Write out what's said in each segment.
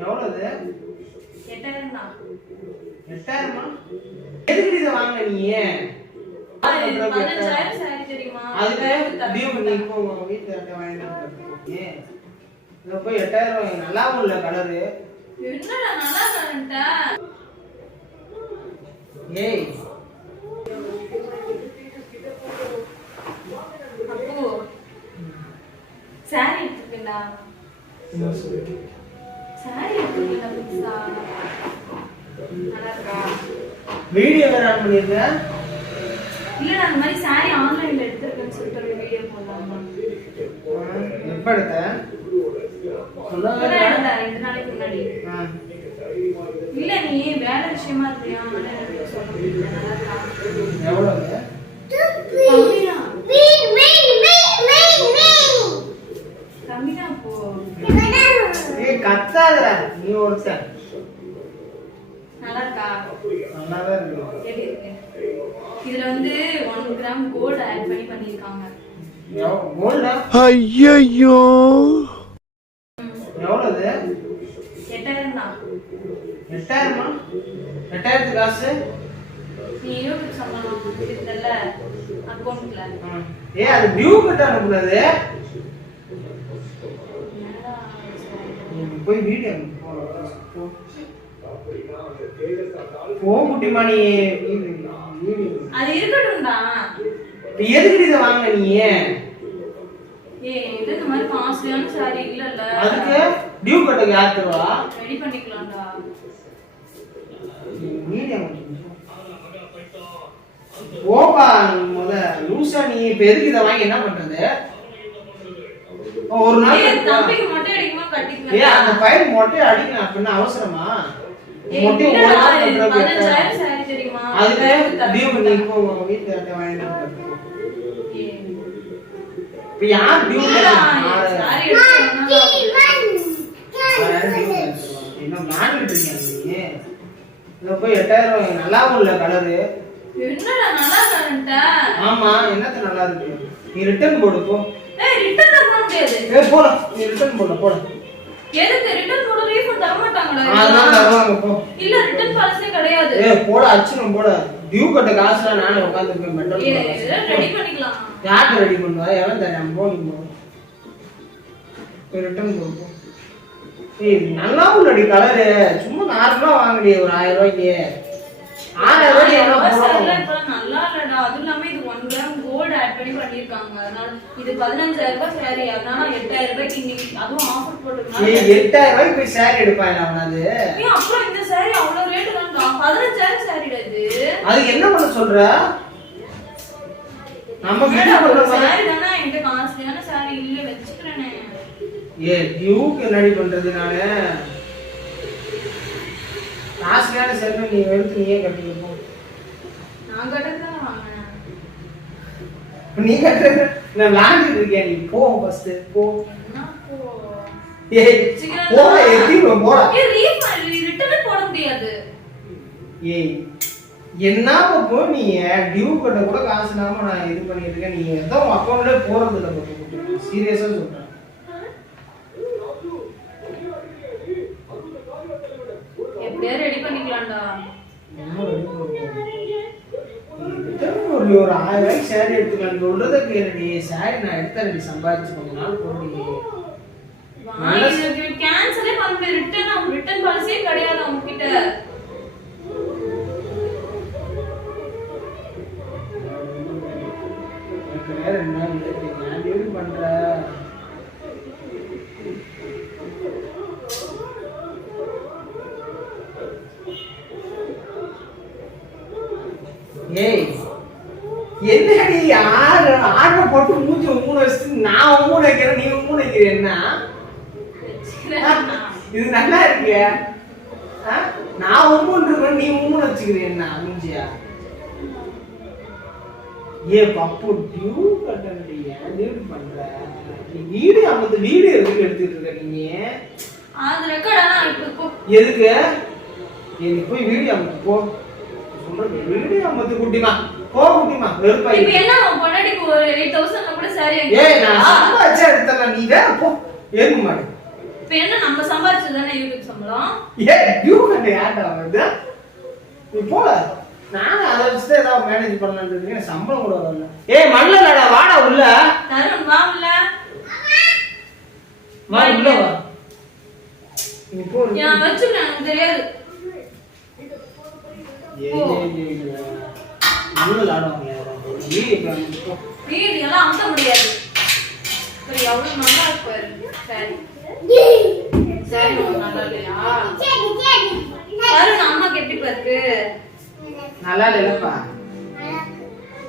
எவ்வளவு? எட்டாயிரம் தான் எட்டாயிரமா? எதுக்கு இதை வாங்கின நீ போய் எட்டாயிரம் வாங்கி நல்லாவும் இல்லை கலரு. என்னடா நல்லா கரண்டா ஏய். அப்போ சாரி எடுத்துக்கண்டா வீடியோ வேற ஆன் பண்ணிருக்க? இல்ல நான் அந்த மாதிரி சாரி ஆன்லைன்ல எடுத்திருக்கேன்னு சொல்லிட்டு ஒரு வீடியோ போடலாமா? எப்ப எடுத்த? ரெண்டு நாளைக்கு முன்னாடி. இல்ல நீ வேலை விஷயமா இருக்கியா? எவ்வளவு கம்மிதான் கம்மிதான் போ ஏய் கத்தாதடா நீ ஒருத்தன் நல்லா இருக்கா நல்லாதான் இருக்கு. எப்படி இருக்கு இதுல வந்து ஒன் கிராம் கோல்டு ஆட் பண்ணி பண்ணிருக்காங்க கோல்டா ஐயையோ. எவ்வளவு எட்டாயிரம் தான். எட்டாயிரமா? எட்டாயிரத்து காசு? நீ யூடியூப் சம்பளம் இருக்குல்ல அக்கௌண்ட்ல ஆ. ஏய் அது டியூ கட்ட அனுப்புனது நீ போய் வீடியோ போ குட்டிமா நீ அது இருக்கட்டும்டா. எதுக்கு இதை வாங்கின நீ? ஏய் இது இந்த மாதிரி காஸ்ட்லியான சாரி இல்லல்ல. அதுக்கு டியூ கட்ட யார் தருவா? ரெடி பண்ணிக்கலாம்டா. நீ முத லூசா நீ இப்ப எதுக்கு இதை வாங்கி என்ன பண்றது? ஒரு நாள். தம்பிக்கு மொட்டை அடிக்குமா ஏய் அந்த பையன் மொட்டை அடிக்கணும் அப்படின்னா அவசரமா? அதுக்கு. டியூ நீ இப்போ உங்க வீட்டுல இருக்க வாங்கிட்டு இப்ப யார் டியூ? என்ன மாட்டிட்டு இருக்கியா நீ? இத போய் எட்டாயிரம் நல்லாவும் இல்ல கலரு. என்னடா நல்லா கரண்டா? ஆமா என்னத்த நல்லா இருக்கு? நீ ரிட்டர்ன் போடு போ. ஏய், முடியாது. நீ ரிட்டர்ன் போடு போட. எதுக்கு? போட refund தர. தருவாங்க போ இல்ல, கிடையாது. போட அச்சுனும் போட டியூ கட்ட காசுலாம் நானே ready பண்ணிக்கலாம். யார்கிட்ட ரெடி பண்ணுவா எவன் தரேன் போ நீ போ போய் ரிட்டர்ன் போ ஏய் நல்லா உள்ளடி கலரு சும்மா நார்மலா வாங்கடி ஒரு ஆயிரம் ரூபாய்க்கு ஆயிரம் ரூபாய்க்கு நல்லா இல்லடா. அதுவும் இல்லாம இது gram gold add பண்ணி பண்ணிருக்காங்க. அதனால இது பதினஞ்சாயிரம் ரூபாய். அதனால எட்டாயிரம் ரூபாய்க்கு இன்னைக்கு அதுவும் offer போட்டிருக்காங்க. எட்டாயிரம் ரூபாய்க்கு போய் சாரி எடுப்பான் அவன் அது அப்புறம் இந்த saree அவ்வளவு rate தான்டா. பதினஞ்சாயிரம் டா இது. அதுக்கு என்ன பண்ண சொல்ற நம்ம saree தானே என்கிட்ட காஸ்ட்லியான saree இல்ல வச்சுக்கிறேனே. ஏ டியூக்கு என்னடி பண்றது நானு காசுக்கான செல்வ நீ எடுத்து நீயே கட்டிக்க நான் கட்டறதுதான் வாங்கினேன். நீ நான் விளாண்டுட்டு இருக்கேன் நீ போ ஃபர்ஸ்ட் போ? ஏய் போடா. எத்தி போடா ஏ போட முடியாது. ஏய் என்ன போ நீ டியூ கட்ட கூட காசு இல்லாம நான் இது பண்ணிட்டு இருக்கேன் நீ ஏதோ உன் அக்கௌண்ட்ல போறது இல்லை சீரியஸா சொல்றேன் எப்படியாவது ready பண்ணிக்கலாம்டா. பண்ணல. return ஒரு ஆயிரம் ரூபாய்க்கு சேரீ எடுத்துக்கலாம் சொல்றதை கேளுடி சேரீ நான் எடுத்தேன் சம்பாதிச்சு கொஞ்ச நாள் போடி வாங்கி எனக்கு cancel ஏ பண்ண முடியாது. return ஆகும். return policy ஏ கிடையாது அவங்க கிட்ட. நான் டியூ பண்ற ஆறு ஆட்டை போட்டு மூஞ்சி மூணு வச்சுட்டு நான் மூணு வைக்கிறேன் நீ மூணு வைக்கிற என்ன? இது நல்லா இருக்கே? நான் உம்முன்னு இருக்கேன் நீ உம்முன்னு வச்சுக்கிறேன் என்ன மூஞ்சியா? ஏ பப்பு டியூ ஏன் டியூ பண்ற. நீ வீடியோ அமத்து வீடியோ எதுக்கு எடுத்துட்டு இருக்க நீ அது record ஆனா இப்ப எதுக்கு? நீ போய் வீடியோ அமத்து போ. வீடியோ குட்டிமா போ குட்டிமா வெறுப்பா இப்ப என்ன உன் பொண்டாட்டிக்கு ஒரு 8,000 ல கூட ஏய் நான்? சம்பாதிச்சா எடுத்தல நீ வேற போ. ஏறுங்க மாடு? இப்ப என்ன நம்ம சம்பாதிச்சது தானே யூடியூப் சம்பளம்? சம்பளம் ஏ டியூ கட்ட யார்டா வருது நீ போல. அதை ஏதாவது மேனேஜ் பண்ணலான்னு இருக்கேன். சம்பளம் கூட வரல. ஏய் மண்ணலடா வாடா உள்ள. தருண் வாங்கல வா உள்ள. வா நீ போ நான் வச்சுக்கிறேன் எனக்கு தெரியாது. வீடு எல்லாம் அமுத்த முடியாது. சரி எவ்வளவு நல்லா இருக்கு பாரு. சரி. சரி நல்லா இல்லையா? தருண் அம்மா கெட்டி பாருக்கு. நல்லா இல்லைப்பா.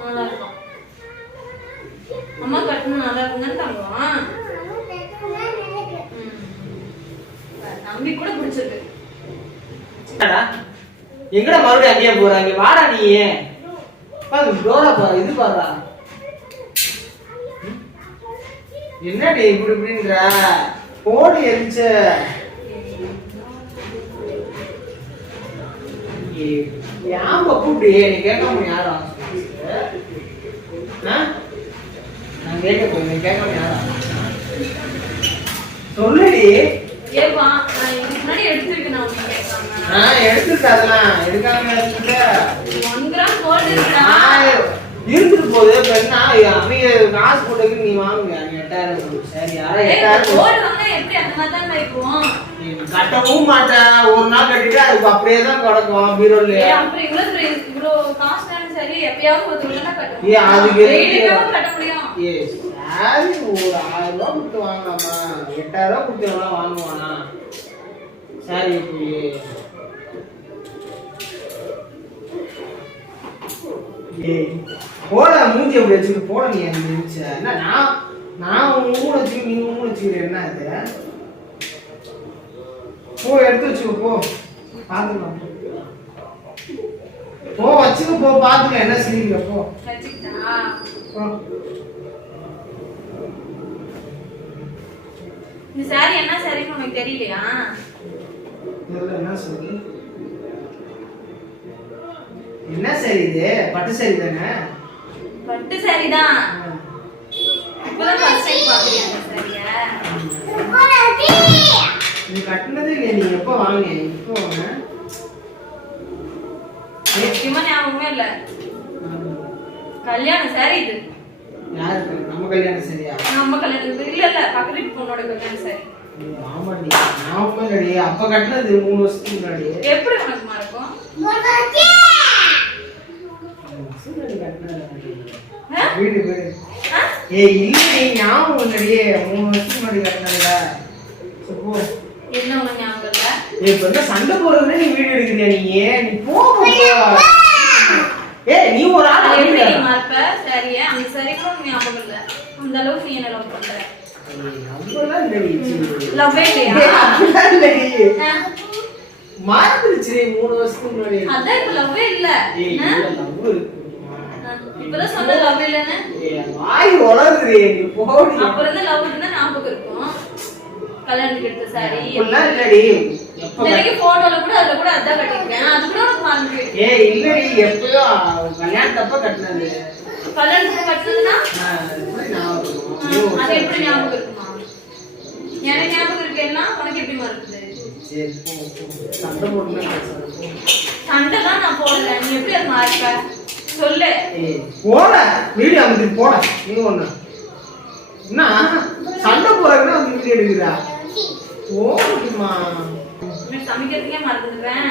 நல்லா இருக்கும் அம்மா கட்டணும் நல்லா இருக்குங்கன்னு தங்குவான் நம்பி கூட பிடிச்சிருக்கு. எங்கடா மறுபடியும் அங்கேயே போறாங்க வாடா நீ. டோரா பாரு இது பாருடா. என்னடி இப்படி இப்படின்ற? போடு எரிச்ச. ஏன் கூப்பிடு? நீ கேட்காம யாரா ஆ? நான் கேட்க போய் நீ முடியும் யாரா சொல்லுடி. ஏப்பா நான் இதுக்கு முன்னாடி எடுத்துருக்கு நான் கேட்கலாம் எடுத்துட்டு அதெல்லாம். எடுக்காம. இருந்துட்டு போகுது. இப்ப என்ன? அவங்க காசு போட்டுக்கு நீ வாங்குங்க. நீ எட்டாயிரம். சரி யாரா எட்டாயிரம் கட்டவும் மாட்டேன். ஒரு நாள் கட்டிட்டு அதுக்கு அப்படியே தான் கிடக்கும் பீரோல ஏய், அதுக்கு ஏ சாரி ஒரு ஆயிரம் கொடுத்து வாங்கலாமா? எட்டாயிரம் ரூபாய் கொடுத்து எவ்வளோ வாங்குவானா? சரி போட மூஞ்சி அப்படி வச்சுட்டு போட நீ என்ன நான் நான் உன் மூணு வச்சுக்க நீ மூணு வச்சுக்கிற என்ன இது? போ எடுத்து வச்சுக்கோ போ. பார்த்துக்கலாம் போ வச்சுக்க போ பார்த்துக்க என்ன செய்யுங்க போ. இந்த சாரி என்ன சாரின்னு உனக்கு தெரியலையா? என்ன சொல்லு என்ன சரி இது? பட்டு சரி தானே? பட்டு சாரி தான் இப்பதான் ஃபர்ஸ்ட் டைம் சாரிய? நீ கட்டினதே இல்லையா நீ எப்போ வாங்கினீங்க இப்போ வாங்க முக்கியமா ஞாபகமே இல்ல. கல்யாண சாரி இது. யாருக்கு நம்ம கல்யாணம் சரியா? நம்ம கல்யாணத்துக்கு இல்ல இல்ல பக்கத்து பொண்ணோட கல்யாண சாரி. ஆமாடி ஞாபகம் இல்லடி. அப்ப கட்டினது மூணு வருஷத்துக்கு முன்னாடி. எப்படி உனக்கு மறக்கும் மூணு வருஷம் முன்னாடி கட்டினது ஆ? வீடு வீடு ஏய் ஞாபகம் இல்லடியே மூணு வருஷத்துக்கு முன்னாடி கட்டினதுல என்ன ஞாபகம் இல்ல ஏய், என்ன சண்டை போடுறதுல நீ வீடு எடுக்கிறியா நீ நீ போ ஏய் நீ ஒரு ஆள் அது எப்படி நீ அந்த ஞாபகம் இல்ல அந்த அளவுக்கு நீ என்ன லவ் பண்ற லவ்வே இல்லையா மறந்துருச்சு மூணு வருஷத்துக்கு முன்னாடி அதான் இப்ப லவ்வே இல்ல லவ் இருக்கு. இப்பதான் சொன்ன லவ் இல்லன்னு. வாய் உளறுது நீ போடி. அப்புறம் லவ் இருந்தா ஞாபகம் இருக்கும். கல்யாணத்துக்கு எடுத்த சாரி அப்படிலாம் இல்லடி எனக்கு போட்டோல கூட அதுல கூட அதான் கட்டிருக்கேன் அது கூட உனக்கு மறந்து. ஏய் இல்லடி எப்பயோ கல்யாணத்தப்ப கட்டினது. கல்யாணத்துக்கு கட்டினதுன்னா? நான் அது எப்படி ஞாபகம் இருக்கும்? எனக்கு ஞாபகம் இருக்கேன்னா உனக்கு எப்படி மறக்குது. சண்டை போட்டுலாம். சண்டைலாம் நான் போடல. நீ எப்படி அது மறப்ப? சொல்லு. போட வீடியோ அமைச்சு போட நீ ஒண்ணு. என்ன? சண்டை போறதுன்னா வந்து வீடியோ எடுக்கிறா? சமைக்கிறதுக்கே மறந்துடுறேன்.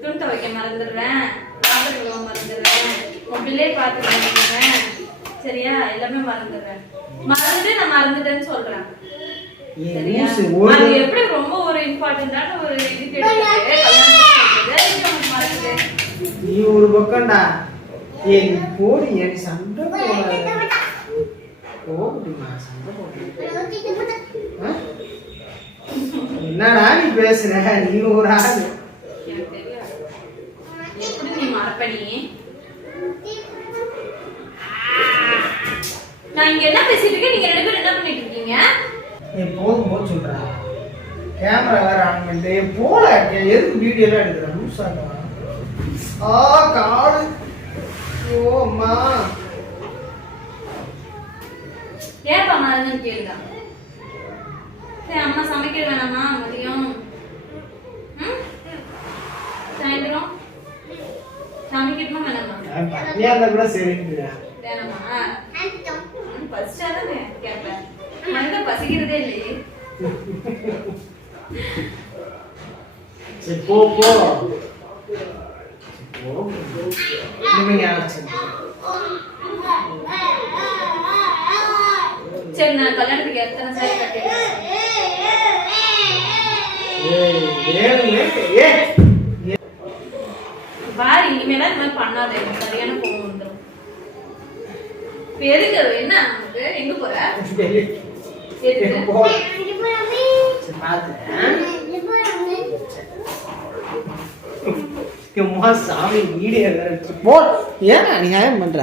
துணி துவைக்க மறந்துடுறேன். பாத்திரம் கழுவ மறந்துடுறேன். உன் பிள்ளையை பார்த்து மறந்துடுறேன். சரியா? எல்லாமே மறந்துடுறேன். மறந்துட்டு நான் மறந்துட்டேன்னு சொல்றேன். அது எப்படி ரொம்ப ஒரு இம்பார்ட்டன்டான ஒரு உனக்கு மறக்குது நீ ஒரு பக்கம்டா. நீ போடி ஏன் சண்டை போடாத. போடுமா சண்டை போட்டு என்னடா நீ பேசுற? நீ ஒரு ஆளு. நான் இங்க என்ன பேசிட்டு இருக்கேன்? நீங்க ரெண்டு பேரும் என்ன பண்ணிட்டு இருக்கீங்க? நீ போதும் போது சொல்றா. கேமரா வேற ஆன் பண்ணிட்டு போல எதுக்கு வீடியோ எல்லாம் எடுக்கிற? ஆ காடு ஐயோ அம்மா ஏன் பண்ணாதுன்னு கேளுங்க. சரி அம்மா சமைக்க வேணாமா? மதியம். சாயந்தரம்? சமைக்கணுமா வேணாமா? நீ கூட சரி. வேணாமா? பசிக்கிறதே இல்லையே. போ. சரி நான் கல்யாணத்துக்கு எத்தனை சாரி. பாரு இனிமேலாம் இந்த மாதிரி பண்ணாத எனக்கு சரியான கோவம் வந்துடும் எதுக்கு என்ன எங்க போற சரி, எதுக்கு போ. சரி, பாத்துறேன். எம்மா சாமி வீடியோ வேற போ ஏன் நீ நியாயம் பண்ற?